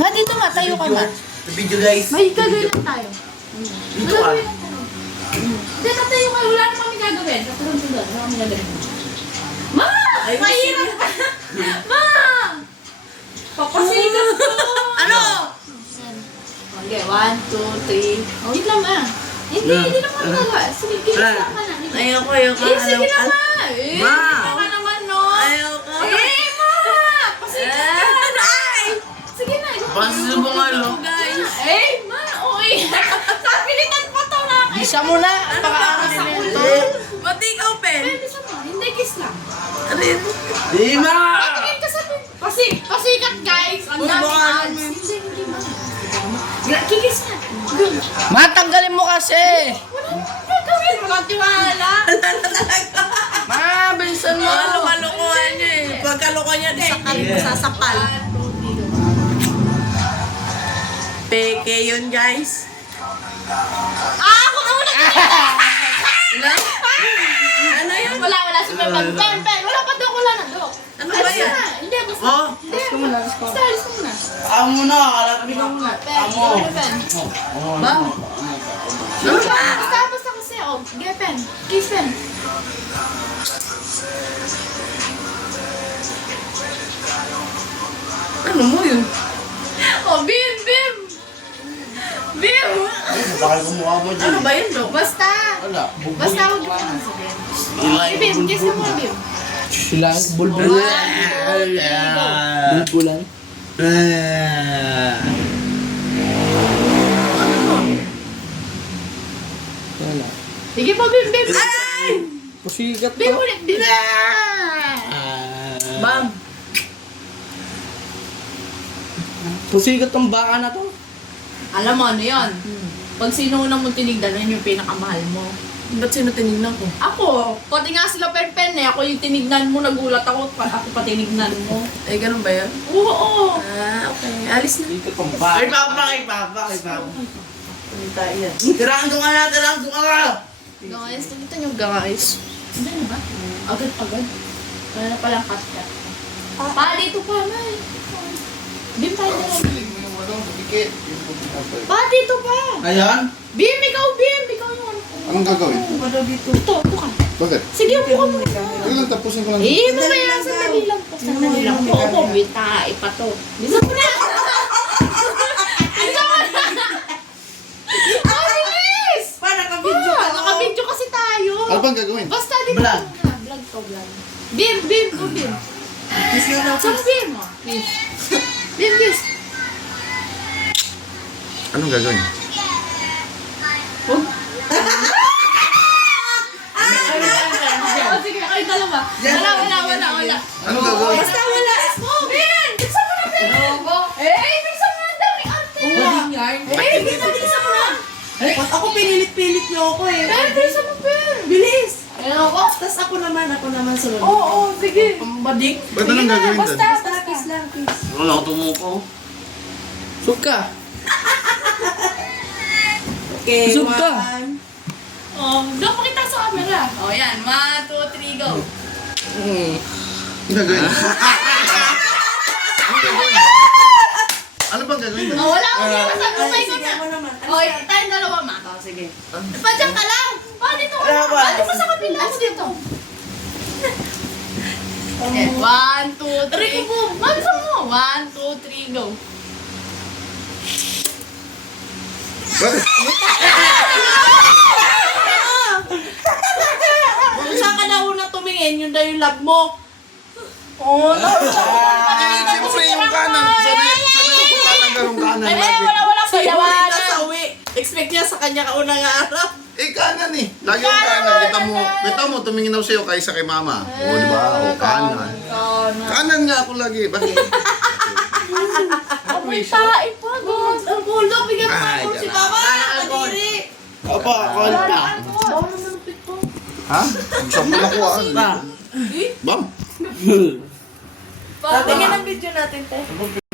Nga dito nga, tayo ka nga. Sa video guys. May gagawin lang tayo. Dito ka. Hindi na tayo ka, wala na kami gagawin. Katulong sunod, wala kami gagawin. Ma! Mahirap pa! Ma! Papasigat ko! Ano? Okay, 1, 2, 3. Wait lang ma. Hindi naman magawa. Sige, kinis lang ka na. Ayoko. Sige na ma. Ma! Hindi ka naman no. Ayoko. Ma! Pasigat ka na. Sige na. Pasubong ano? Guys. Ma! Uy! Kapilitan pa to na. Bisa mo na. Pakaangas Sa mo ulo. ito. Mati ikaw, Pen. Pwede sa mo. Hindi, kiss lang. Ano yun? Di ma! Patingin ka sa pasikat guys. Ang Uy, dami baka ads. namin. Hindi ma. Kikis na. Good. Matanggalin mo kasi. Walang gawin. Walang tiwala. Ma, bilisan mo. Ano kalukuhan niya eh. Pagkalukuhan niya, sasapal. Peke yun, guys. Ako ka muna. Ano? Ano yun? Wala si Pen. Wala pa daw, wala na daw. Ano ba yan? Hindi, basta. Oh? Hindi, basta alis ka muna. Amo na. Kalapin ka muna. Pen, Pen. Ba? Basta kasi, oh. Sige, Pen. Kiss, Pen. Ano mo yun? Oh, Bim! Bakal ko mukha mo Ano ba yun, Dok? Basta. Wala. Basta huwag mo nang sabihin. Bim, kiss mo, Bim. Sila. Bulbul. Bulbulan. Wala. Sige po, Bim. Ay! Pasigat Bim to. ulit, Bim. Bam! Pasigat tong baka na to. Alam mo, ano yun? Pag sino unang mong tinignan, yun yung pinakamahal mo. Ba't sino tinignan ko? Ako, pati nga sila Pen eh. Ako yung tinignan mo, nagulat ako. Ako pa tinignan mo. Eh, ganun ba yun? Oo. Okay. Alis na. Dito tong baka. Kay Papa. Hindi tayo yan. Tiraan ko nga. Guys, nakita nyo guys. Hindi na ba? Agad. Wala na palang cut. Pa, dito pa, man. Bim, tayo na lang. Pa, dito pa. Ayan? Bim, ikaw yung ano. Anong gagawin? Ano dito? Ito, upo ka. Bakit? Sige, upo ka muna. Sige lang, tapusin ko lang. Mamaya, sandali lang po. Sandali lang po. Opo, wita, ipa to. Bisa mo na! Bisa mo na! Oh, bilis! Pa, naka-video ka. Naka-video kasi tayo. Ano bang gagawin? Basta dito Vlog. muna. Vlog to, vlog. Bim. Kiss na lang. Saan Bim? Bim, kiss. Anong gagawin? Oh, sige, kayo dalawa. Wala. Anong gagawin? Basta wala. Ben! Bilisan mo na, Ben! Bilisan mo na, dami arte. Bilisan mo na. Ako pinilit niyo ako eh. Ben, bilisan mo, Ben. Bilis! Ayun ako. Tapos ako naman sunod. Oo, sige. Pambadik. Ba't anong gagawin doon? Basta kiss lang, kiss. Wala ko tumuko. Suka. Okay, Busog ka. 1. Doon pakita sa camera. Yan. 1, 2, 3, go. Anong gagawin? Ano bang gagawin doon? Wala ko niya. Masagupay ko Sige, na. ako naman. Tayong dalawa, ma. Sige. Padyan ka lang. Dito ka lang. Dito mo sa kapila. Ako dito. 1, 2, 3. Mabisa mo. 1, 2, 3, go. Bakit? Kung saan ka na una tumingin, yun daw yung love mo. Siyempre yung kanan. Sabi yung kanan garong kanan lagi. Wala Sa iyo rin sa uwi. Expect niya sa kanya ka unang araw. Eh, kanan eh. Lagi yung kanan. Kita mo, tumingin ako sa'yo kaysa kay mama. O, di ba? O, kanan. Kanan nga ako lagi. Bakit? Amoy tae pa. Ang gulo, bigyan mo Ay, ako si diyan. Papa. Kadiri. Opo, konta. Ha? Gusto mo lang ko Ba? Bam! Tingnan ang video natin, te.